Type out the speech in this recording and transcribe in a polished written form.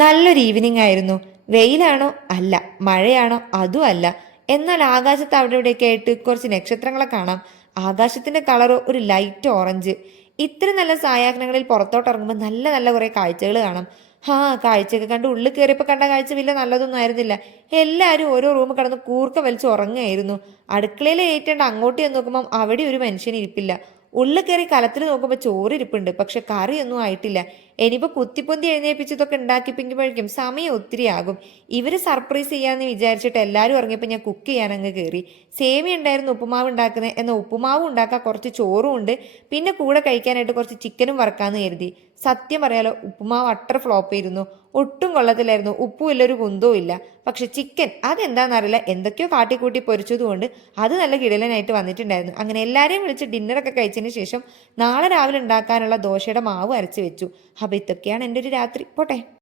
നല്ലൊരു ഈവനിങ് ആയിരുന്നു. വെയിലാണോ? അല്ല. മഴയാണോ? അതും അല്ല. എന്നാൽ ആകാശത്ത് അവിടെ ഇവിടെയൊക്കെ ആയിട്ട് കുറച്ച് നക്ഷത്രങ്ങളെ കാണാം. ആകാശത്തിന്റെ കളറോ ഒരു ലൈറ്റ് ഓറഞ്ച്. ഇത്ര നല്ല സായാഹ്നങ്ങളിൽ പുറത്തോട്ട് ഇറങ്ങുമ്പോൾ നല്ല നല്ല കുറെ കാഴ്ചകൾ കാണാം. കാഴ്ചയൊക്കെ കണ്ട് ഉള്ളിൽ കയറിയപ്പോൾ കണ്ട കാഴ്ച വലിയ നല്ലതൊന്നും ആയിരുന്നില്ല. എല്ലാവരും ഓരോ റൂം കിടന്ന് കൂർക്ക വലിച്ച് ഉറങ്ങുകയായിരുന്നു. അടുക്കളയിൽ ഏറ്റേണ്ട അങ്ങോട്ട് ചെന്ന് നോക്കുമ്പം അവിടെ ഒരു മനുഷ്യൻ ഇരിപ്പില്ല. ഉള്ളിൽ കയറി കലത്തിൽ നോക്കുമ്പോൾ ചോറ് ഇരിപ്പുണ്ട്, പക്ഷെ കറിയൊന്നും ആയിട്ടില്ല. ഇനിയിപ്പോൾ കുത്തിപ്പൊന്തി എഴുന്നേൽപ്പിച്ചതൊക്കെ ഉണ്ടാക്കിപ്പിക്കുമ്പോഴേക്കും സമയം ഒത്തിരി ആകും. ഇവര് സർപ്രൈസ് ചെയ്യാന്ന് വിചാരിച്ചിട്ട് എല്ലാവരും ഇറങ്ങിയപ്പോൾ ഞാൻ കുക്ക് ചെയ്യാൻ അങ്ങ് കയറി. സേമിയ ഉണ്ടായിരുന്നു ഉപ്പുമാവ് ഉണ്ടാക്കുന്നത്. എന്നാൽ ഉപ്പുമാവും ഉണ്ടാക്കാൻ കുറച്ച് ചോറും ഉണ്ട്. പിന്നെ കൂടെ കഴിക്കാനായിട്ട് കുറച്ച് ചിക്കനും വറക്കാന്ന് കരുതി. സത്യം പറയാലോ, ഉപ്പുമാവ് അട്ടർ ഫ്ലോപ്പ് ആയിരുന്നു. ഒട്ടും കൊള്ളത്തിലായിരുന്നു. ഉപ്പും ഇല്ല, ഒരു കുന്തവും ഇല്ല. പക്ഷെ ചിക്കൻ അതെന്താണെന്നറിയില്ല, എന്തൊക്കെയോ കാട്ടിക്കൂട്ടി പൊരിച്ചതുകൊണ്ട് അത് നല്ല കിടലനായിട്ട് വന്നിട്ടുണ്ടായിരുന്നു. അങ്ങനെ എല്ലാവരെയും വിളിച്ച് ഡിന്നറൊക്കെ കഴിച്ചതിന് ശേഷം നാളെ രാവിലെ ഉണ്ടാക്കാനുള്ള ദോശയുടെ മാവ് അരച്ച് വെച്ചു. അപ്പോൾ ഇതൊക്കെയാണ് എൻ്റെ ഒരു രാത്രി. പോട്ടെ.